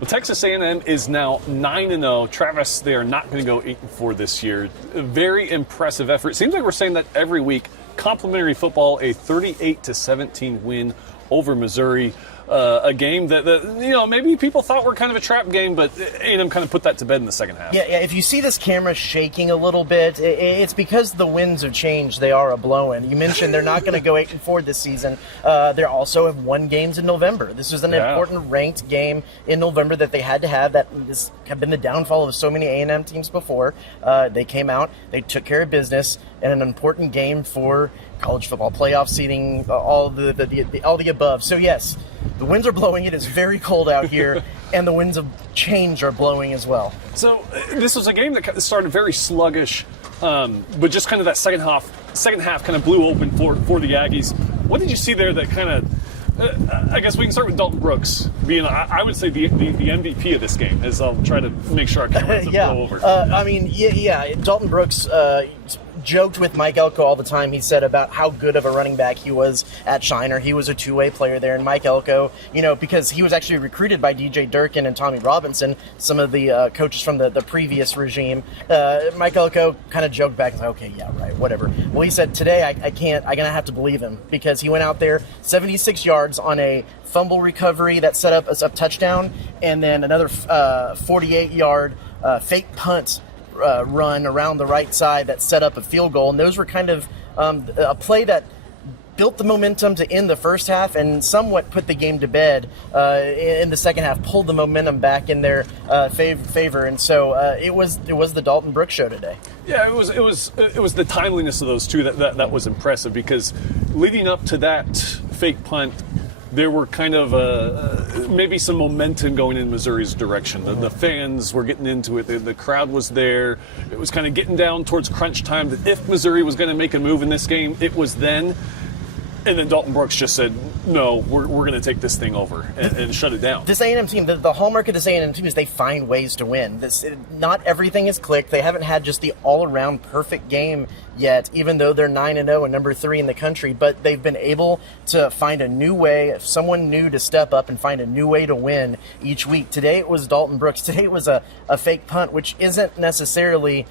Well, Texas A&M is now 9-0. Travis, they are not going to go 8-4 this year. A very impressive effort. Seems like we're saying that every week. Complimentary football, a 38-17 win over Missouri. A game that maybe people thought were kind of a trap game, but A&M kind of put that to bed in the second half. Yeah. If you see this camera shaking a little bit, it's because the winds have changed. They are a-blowing. You mentioned they're not going to go 8-4 this season. They also have won games in November. This was an important ranked game in November that they had to have. This have been the downfall of so many A&M teams before. They came out, they took care of business, and an important game for college football playoff seeding, all the above. So yes, the winds are blowing. It is very cold out here, and the winds of change are blowing as well. So this was a game that started very sluggish, but just kind of that second half kind of blew open for the Aggies. What did you see there that kind of, I guess we can start with Dalton Brooks being, I would say, the MVP of this game, as I'll try to make sure our camera doesn't blow over. Dalton Brooks joked with Mike Elko all the time. He said about how good of a running back he was at Shiner. He was a two-way player there, and Mike Elko, because he was actually recruited by DJ Durkin and Tommy Robinson, some of the coaches from the previous regime. Mike Elko kind of joked back and said, okay, yeah, right, whatever. Well, he said, today I'm going to have to believe him, because he went out there 76 yards on a fumble recovery that set up a touchdown, and then another 48-yard fake punt run around the right side that set up a field goal. And those were kind of a play that built the momentum to end the first half and somewhat put the game to bed in the second half, pulled the momentum back in their favor. And so it was the Dalton Brooks show today. Yeah, it was the timeliness of those two that was impressive, because leading up to that fake punt, there were kind of maybe some momentum going in Missouri's direction. The fans were getting into it. The crowd was there. It was kind of getting down towards crunch time that if Missouri was going to make a move in this game, it was then. And then Dalton Brooks just said, no, we're going to take this thing over and shut it down. This A&M team, the hallmark of this A&M team is they find ways to win. Not everything is clicked. They haven't had just the all-around perfect game yet, even though they're 9-0 and number 3 in the country. But they've been able to find a new way, someone new to step up and find a new way to win each week. Today it was Dalton Brooks. Today it was a fake punt, which isn't necessarily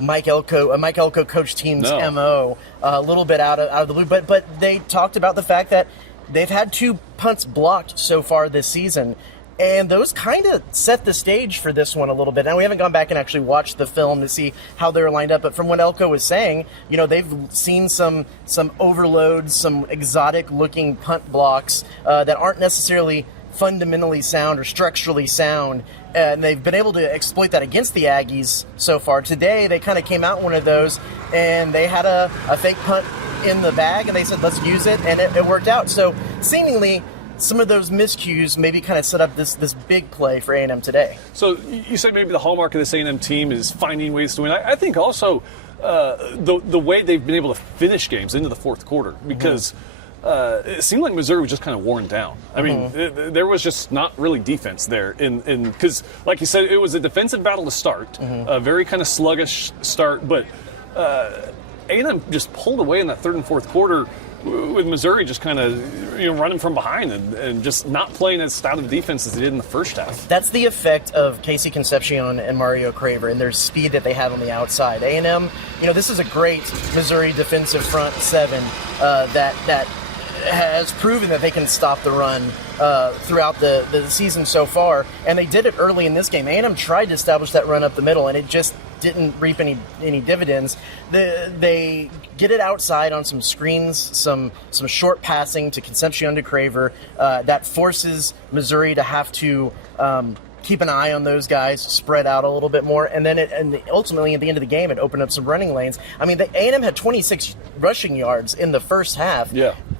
Mike Elko coach team's MO, a little bit out of the blue, but they talked about the fact that they've had 2 punts blocked so far this season, and those kind of set the stage for this one a little bit. Now, we haven't gone back and actually watched the film to see how they're lined up, but from what Elko was saying, they've seen some overloads, some exotic-looking punt blocks that aren't necessarily fundamentally sound or structurally sound, and they've been able to exploit that against the Aggies so far. Today, they kind of came out one of those, and they had a fake punt in the bag, and they said, let's use it, and it worked out. So, seemingly, some of those miscues maybe kind of set up this big play for A&M today. So, you said maybe the hallmark of this A&M team is finding ways to win. I think also the way they've been able to finish games into the fourth quarter, because it seemed like Missouri was just kind of worn down. I mean, there was just not really defense there. Because, like you said, it was a defensive battle to start, a very kind of sluggish start. But A&M just pulled away in that third and fourth quarter, with Missouri just kind of running from behind and just not playing as stout of defense as they did in the first half. That's the effect of Casey Concepcion and Mario Craver and their speed that they have on the outside. A&M, this is a great Missouri defensive front seven that has proven that they can stop the run throughout the season so far, and they did it early in this game. A&M tried to establish that run up the middle, and it just didn't reap any dividends. They get it outside on some screens, some short passing to Concepcion to Craver that forces Missouri to have to keep an eye on those guys, spread out a little bit more, and then ultimately at the end of the game, it opened up some running lanes. I mean, the A&M had 26 rushing yards in the first half,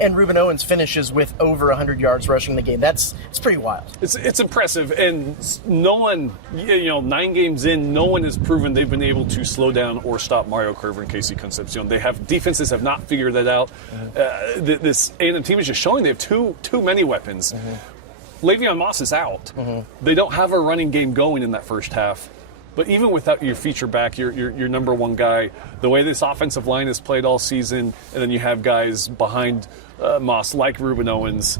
and Ruben Owens finishes with over 100 yards rushing the game. It's pretty wild. It's impressive, and no one, 9 games in, no one has proven they've been able to slow down or stop Mario Craver and Casey Concepcion. Defenses have not figured that out. This A&M team is just showing they have too many weapons. Le'Veon Moss is out. They don't have a running game going in that first half. But even without your feature back, your number one guy, the way this offensive line has played all season, and then you have guys behind Moss like Ruben Owens,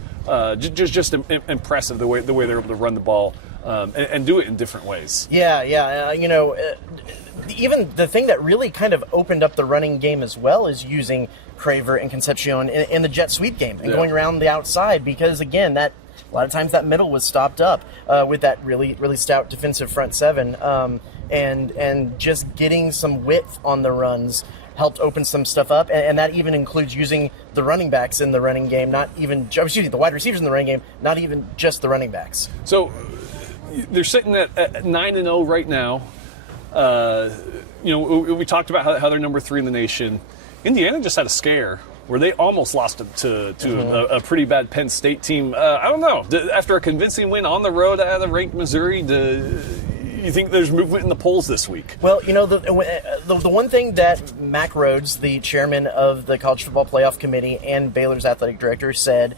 just impressive the way they're able to run the ball. and do it in different ways. Yeah. Even the thing that really kind of opened up the running game as well is using Craver and Concepcion in the jet sweep game and going around the outside, because again, that a lot of times that middle was stopped up with that really, really stout defensive front seven, and just getting some width on the runs helped open some stuff up, and that even includes using the running backs in the running game, the wide receivers in the running game, not even just the running backs. So they're sitting at 9-0 right now. We talked about how they're number 3 in the nation. Indiana just had a scare where they almost lost to a pretty bad Penn State team. I don't know. After a convincing win on the road at a ranked Missouri, you think there's movement in the polls this week? Well, the one thing that Mack Rhodes, the chairman of the College Football Playoff Committee and Baylor's athletic director, said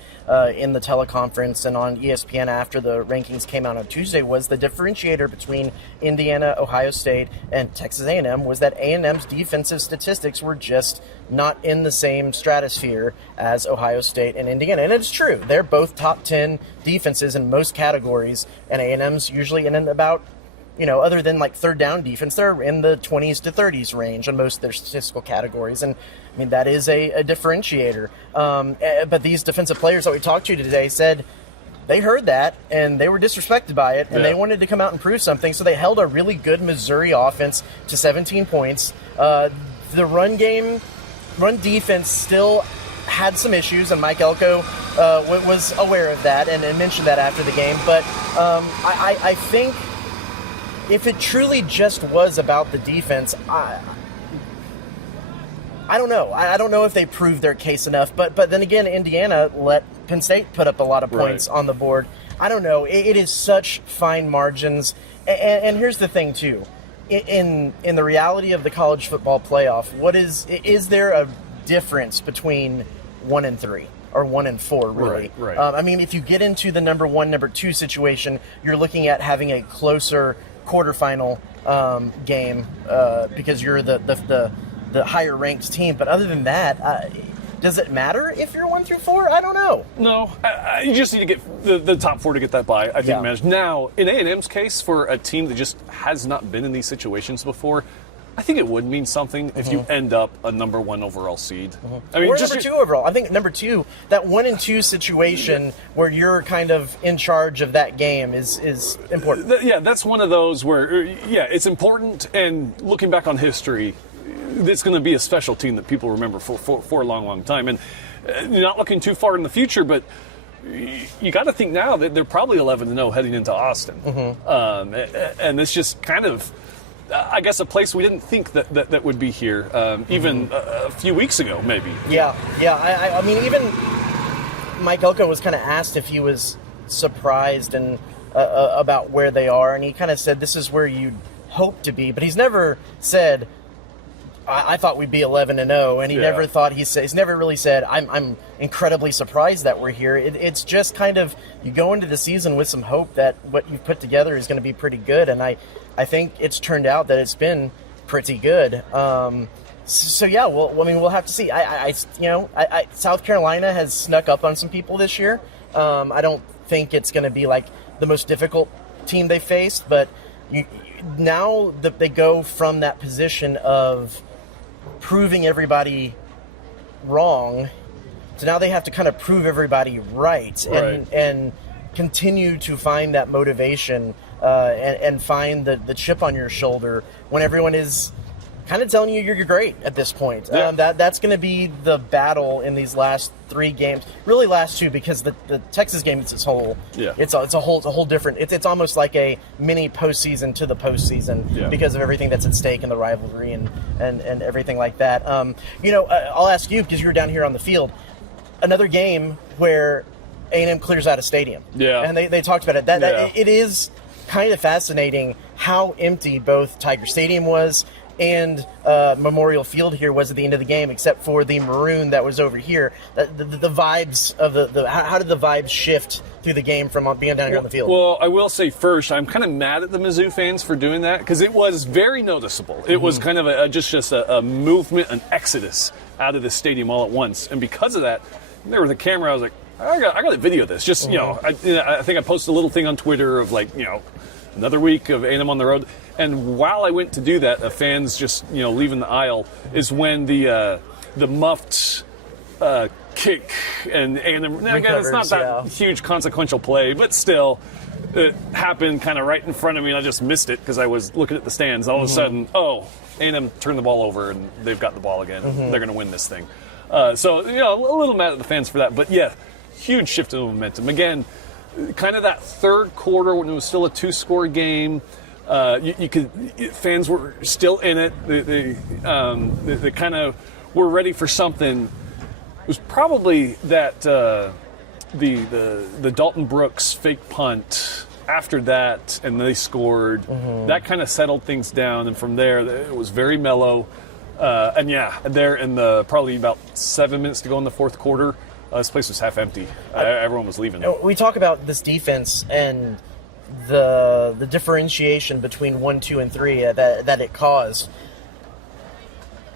in the teleconference and on ESPN after the rankings came out on Tuesday was the differentiator between Indiana, Ohio State, and Texas A&M was that A&M's defensive statistics were just not in the same stratosphere as Ohio State and Indiana. And it's true. They're both top 10 defenses in most categories, and A&M's usually in about, other than like third down defense, they're in the 20s to 30s range on most of their statistical categories. And I mean, that is a differentiator. But these defensive players that we talked to today said they heard that and they were disrespected by it, and they wanted to come out and prove something. So they held a really good Missouri offense to 17 points. The run defense still had some issues, and Mike Elko was aware of that and mentioned that after the game. But I think if it truly just was about the defense, I don't know. I don't know if they proved their case enough. But then again, Indiana let Penn State put up a lot of points on the board. I don't know. It is such fine margins. And here's the thing, too. In the reality of the college football playoff, is there a difference between 1 and 3 or 1 and 4, really? Right. I mean, if you get into the number 1, number 2 situation, you're looking at having a closer quarterfinal game because you're the higher ranked team. But other than that, does it matter if you're 1 through 4? I don't know. No, you just need to get the top 4 to get that by. I think managed. Now, in A&M's case, for a team that just has not been in these situations before, I think it would mean something if you end up a number 1 overall seed. I mean, or number 2 overall. I think number 2, that 1 and 2 situation where you're kind of in charge of that game is important. That's one of those where, it's important. And looking back on history, it's going to be a special team that people remember for a long, long time. And not looking too far in the future, but you got to think now that they're probably 11-0 heading into Austin. And it's just kind of, I guess, a place we didn't think that would be here even a few weeks ago, maybe. I mean, even Mike Elko was kind of asked if he was surprised and about where they are, and he kind of said this is where you'd hope to be, but he's never said, I thought we'd be 11-0, and he never thought he's never really said I'm incredibly surprised that we're here. It's just kind of you go into the season with some hope that what you've put together is going to be pretty good, and I think it's turned out that it's been pretty good. We'll have to see. South Carolina has snuck up on some people this year. I don't think it's going to be like the most difficult team they faced, but now that they go from that position of proving everybody wrong to now they have to kind of prove everybody right. And continue to find that motivation and find the chip on your shoulder when everyone is kind of telling you you're great at this point. That's going to be the battle in these last 3 games, really last 2, because the Texas game is its whole. It's a whole different. It's almost like a mini postseason to the postseason because of everything that's at stake in the rivalry and everything like that. I'll ask you because you were down here on the field. Another game where A&M clears out a stadium. And they talked about it. That it is kind of fascinating how empty both Tiger Stadium was and Memorial Field here was at the end of the game, except for the maroon that was over here. The vibes of how did the vibes shift through the game from being down here on the field? Well, I will say first, I'm kind of mad at the Mizzou fans for doing that because it was very noticeable. It was kind of just a movement, an exodus out of the stadium all at once, and because of that, there was a camera. I was like, I got to video this. Just, I think I posted a little thing on Twitter of like, another week of A&M on the road. And while I went to do that, the fans just, leaving the aisle is when the muffed kick and A&M, again, it's not that huge consequential play, but still, it happened kind of right in front of me, and I just missed it because I was looking at the stands. All of a sudden, A&M turned the ball over, and they've got the ball again. They're going to win this thing. So, a little mad at the fans for that. But, yeah, huge shift in momentum. Again, kind of that third quarter when it was still a 2-score game, fans were still in it. They kind of were ready for something. It was probably that the Dalton Brooks fake punt after that, and they scored. That kind of settled things down, and from there it was very mellow. There in the probably about 7 minutes to go in the fourth quarter, this place was half empty. Everyone was leaving. We talk about this defense and the differentiation between 1, 2, and 3 that it caused.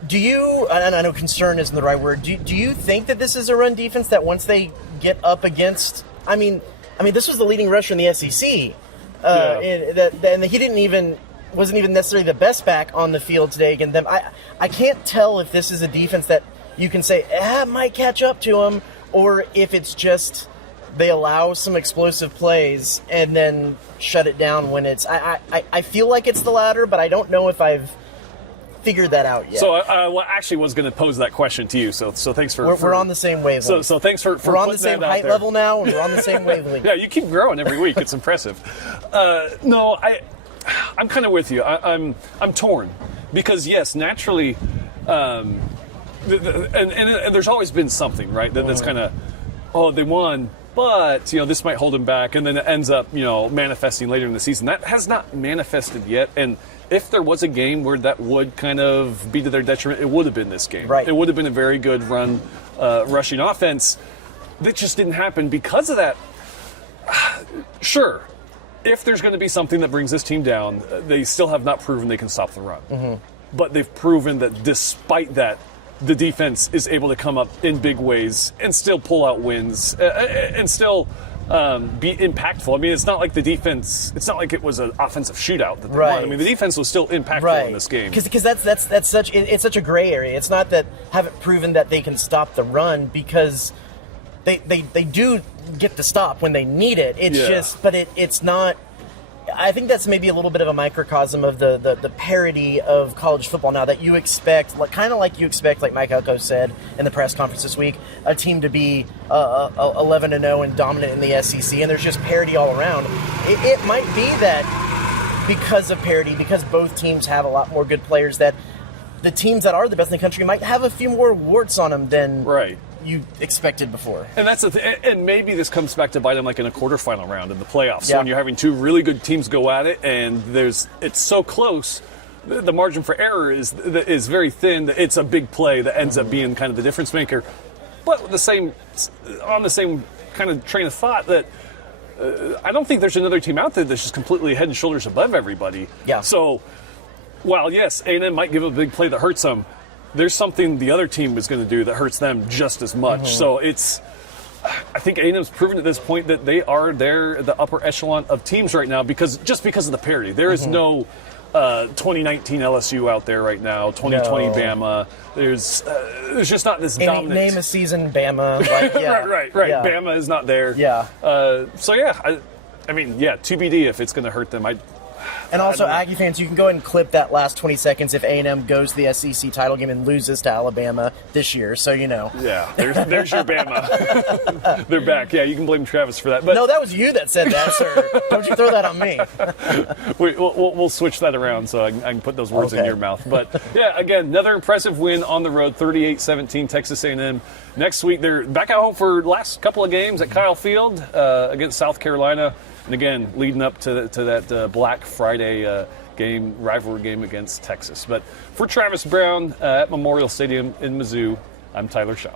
Do you, and I know concern isn't the right word, do you think that this is a run defense that once they get up against, I mean, this was the leading rusher in the SEC, and he wasn't even necessarily the best back on the field today against them. I can't tell if this is a defense that you can say, might catch up to them, or if it's just they allow some explosive plays and then shut it down when it's, I feel like it's the latter, but I don't know if I've figured that out yet. So I actually was going to pose that question to you. So thanks for we're on the same wavelength. So thanks for we're on the same height level now. And we're on the same wavelength. Yeah, you keep growing every week. It's impressive. No, I'm kind of with you. I'm torn because yes, naturally, and there's always been something right that's kind of they won. But, this might hold them back, and then it ends up, manifesting later in the season. That has not manifested yet, and if there was a game where that would kind of be to their detriment, it would have been this game. Right. It would have been a very good run, rushing offense. That just didn't happen because of that. Sure, if there's going to be something that brings this team down, they still have not proven they can stop the run. But they've proven that despite that, the defense is able to come up in big ways and still pull out wins and still be impactful. I mean, it's not like the defense, it's not like it was an offensive shootout that they won. I mean, the defense was still impactful in this game. Because that's such a gray area. It's not that haven't proven that they can stop the run, because they do get to stop when they need it. It's just, but it's not. I think that's maybe a little bit of a microcosm of the parity of college football now, that you expect, kind of like you expect, like Mike Elko said in the press conference this week, a team to be 11-0 and dominant in the SEC, and there's just parity all around. It might be that because of parity, because both teams have a lot more good players, that the teams that are the best in the country might have a few more warts on them than you expected before. And that's the thing. And maybe this comes back to bite them, like in a quarterfinal round in the playoffs. So when you're having two really good teams go at it, and it's so close, the margin for error is very thin. It's a big play that ends up being kind of the difference maker. But on the same kind of train of thought, that I don't think there's another team out there that's just completely head and shoulders above everybody. Yeah. So while yes, A&M might give a big play that hurts them, there's something the other team is going to do that hurts them just as much. So I think A&M's proven at this point that they are the upper echelon of teams right now because of the parity. There is no 2019 LSU out there right now, 2020 Bama. There's just not this dominant. Name a season Bama. Right. Yeah. Bama is not there. Yeah. I mean, TBD if it's going to hurt them. And also, Aggie fans, you can go ahead and clip that last 20 seconds if A&M goes to the SEC title game and loses to Alabama this year, so you know. Yeah, there's your Bama. They're back. Yeah, you can blame Travis for that. But no, that was you that said that, sir. Don't you throw that on me. We'll switch that around so I can put those words in your mouth. But, yeah, again, another impressive win on the road, 38-17, Texas A&M. Next week, they're back at home for last couple of games at Kyle Field against South Carolina. And again, leading up to that Black Friday rivalry game against Texas. But for Travis Brown at Memorial Stadium in Mizzou, I'm Tyler Shaw.